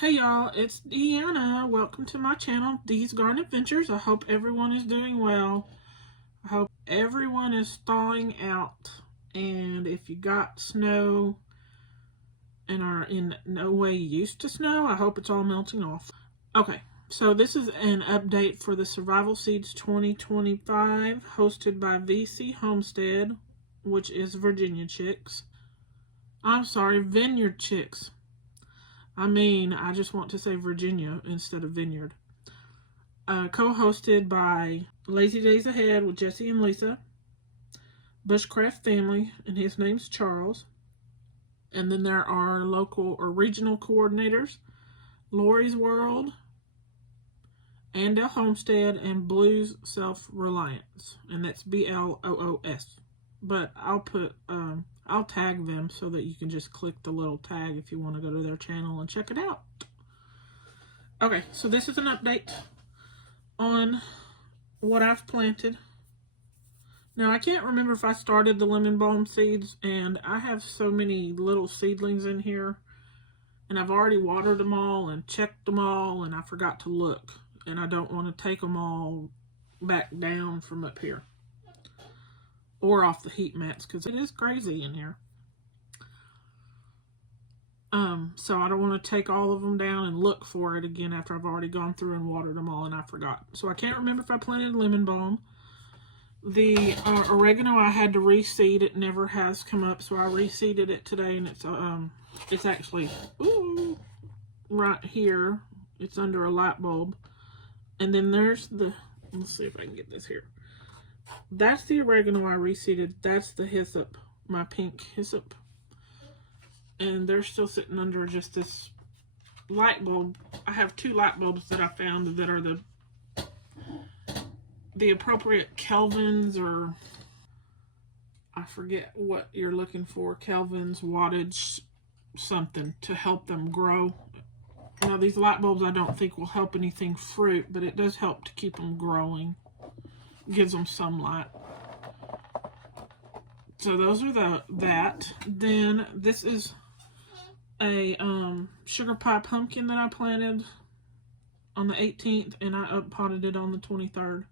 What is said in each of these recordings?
Hey y'all, it's Deanna. Welcome to my channel, Dee's Garden Adventures. I hope everyone is doing well. I hope everyone is thawing out. And if you got snow and are in no way used to snow, I hope it's all melting off. Okay, so this is an update for the Survival Seeds 2025 hosted by VC Homestead, which is Virginia Chicks. I'm sorry, Vineyard Chicks. I just want to say Virginia instead of Vineyard. Co-hosted by Lazy Days Ahead with Jesse and Lisa, Bushcraft Family, and his name's Charles. And then there are local or regional coordinators, Lori's World, Andel Homestead, and Blues Self-Reliance. And that's BLOOS. But I'll tag them so that you can just click the little tag if you want to go to their channel and check it out. Okay, so this is an update on what I've planted. Now, I can't remember if I started the lemon balm seeds, and I have so many little seedlings in here, and I've already watered them all and checked them all, and I forgot to look, and I don't want to take them all back down from up here or off the heat mats because it is crazy in here. So I don't want to take all of them down and look for it again after I've already gone through and watered them all and I forgot. So I can't remember if I planted lemon balm. The oregano I had to reseed. It never has come up, so I reseeded it today, and it's actually right here. It's under a light bulb, and then there's the. Let's see if I can get this here. That's the oregano I reseeded. That's the hyssop, my pink hyssop. And they're still sitting under just this light bulb. I have two light bulbs that I found that are the appropriate kelvins, or I forget what you're looking for, kelvins, wattage, something to help them grow. Now these light bulbs I don't think will help anything fruit, but it does help to keep them growing. Gives them some light. So those are that. Then this is a sugar pie pumpkin that I planted on the 18th, and I uppotted it on the 23rd.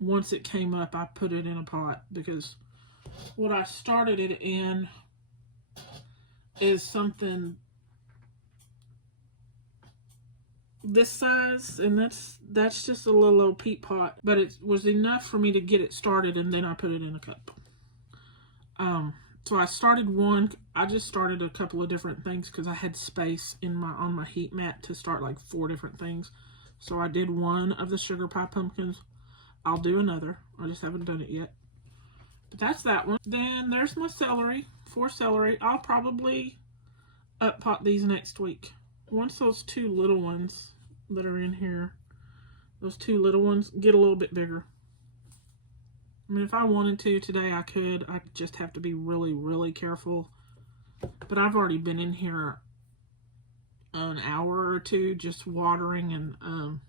Once it came up, I put it in a pot because what I started it in is something this size, and that's just a little old peat pot, but it was enough for me to get it started, and then I put it in a cup. So I started one. I just started a couple of different things because I had space on my heat mat to start like 4 different things. So I did one of the sugar pie pumpkins. I'll do another. I just haven't done it yet. But that's that one. Then there's my celery. 4 celery. I'll probably up-pot these next week. Once those 2 little ones that are in here, those 2 little ones get a little bit bigger. I mean, if I wanted to today, I could. I just have to be really, really careful. But I've already been in here an hour or 2 just watering and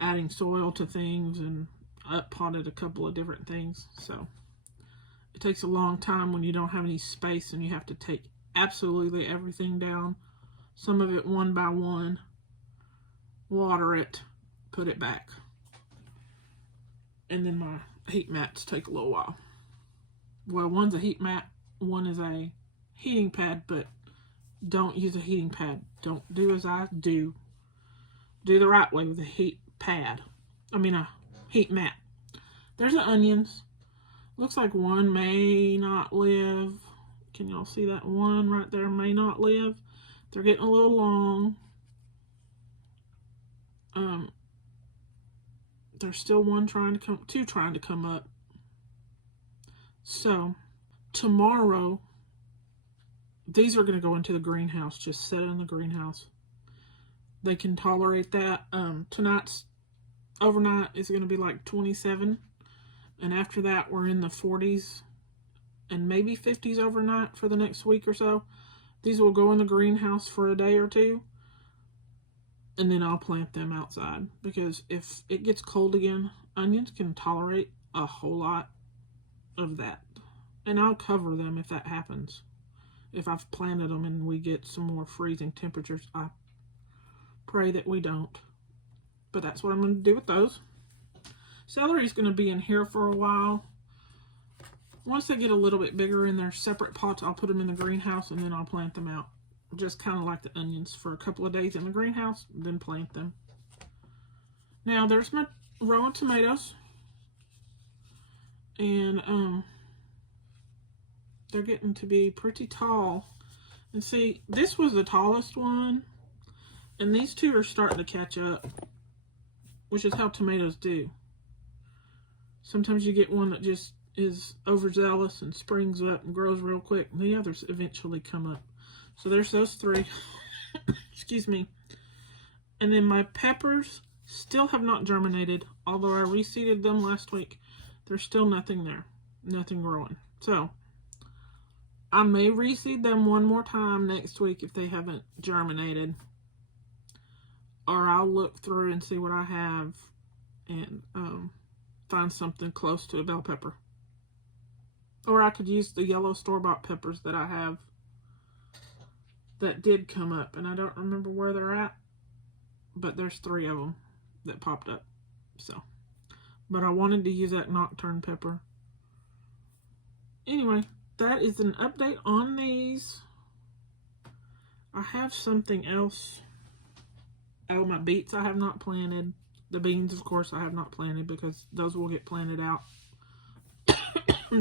adding soil to things, and up-potted a couple of different things. So it takes a long time when you don't have any space and you have to take absolutely everything down. Some of it one by one. Water it. Put it back. And then my heat mats take a little while. Well, one's a heat mat, one is a heating pad, but don't use a heating pad. Don't do as I do. Do the right way with a heat pad. A heat mat. There's the onions. Looks like one may not live. Can y'all see that one right there may not live? They're getting a little long. There's still two trying to come up. So tomorrow, these are going to go into the greenhouse, just set in the greenhouse. They can tolerate that. Tonight's overnight is going to be like 27, and after that we're in the 40s and maybe 50s overnight for the next week or so. These will go in the greenhouse for a day or 2, and then I'll plant them outside, because if it gets cold again, onions can tolerate a whole lot of that, and I'll cover them if that happens. if I've planted them and we get some more freezing temperatures. I pray that we don't. But that's what I'm going to do with those. Celery's going to be in here for a while. Once they get a little bit bigger in their separate pots, I'll put them in the greenhouse and then I'll plant them out. Just kind of like the onions, for a couple of days in the greenhouse, then plant them. Now there's my row of tomatoes. And they're getting to be pretty tall. And see, this was the tallest one. And these two are starting to catch up, which is how tomatoes do. Sometimes you get one that just is overzealous and springs up and grows real quick, and the others eventually come up. So there's those three. Excuse me. And then my peppers still have not germinated, although I reseeded them last week. There's still nothing there. Nothing growing. So I may reseed them one more time next week if they haven't germinated. Or I'll look through and see what I have and find something close to a bell pepper. Or I could use the yellow store-bought peppers that I have that did come up. And I don't remember where they're at. But there's 3 of them that popped up. So, but I wanted to use that nocturne pepper. Anyway, that is an update on these. I have something else. Oh, my beets I have not planted. The beans, of course, I have not planted because those will get planted out.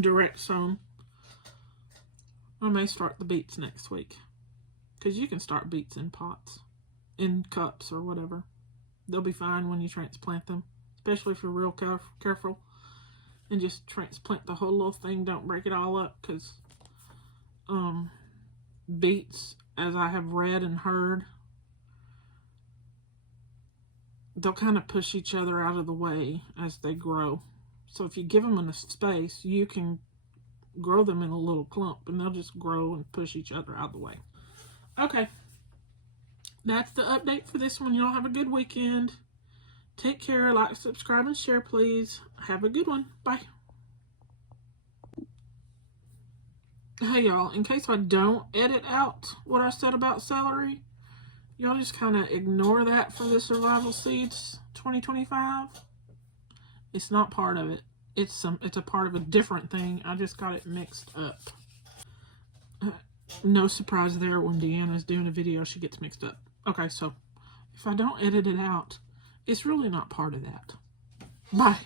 Direct sown. I may start the beets next week. Because you can start beets in pots. In cups or whatever. They'll be fine when you transplant them. Especially if you're real careful. And just transplant the whole little thing. Don't break it all up. Because beets, as I have read and heard, they'll kind of push each other out of the way as they grow. So if you give them enough space, you can grow them in a little clump. And they'll just grow and push each other out of the way. Okay. That's the update for this one. Y'all have a good weekend. Take care. Like, subscribe, and share, please. Have a good one. Bye. Hey, y'all. In case I don't edit out what I said about celery, y'all just kind of ignore that for the Survival Seeds 2025. It's not part of it. It's a part of a different thing. I just got it mixed up. No surprise there. When Deanna's doing a video, she gets mixed up. Okay, so if I don't edit it out, it's really not part of that. Bye.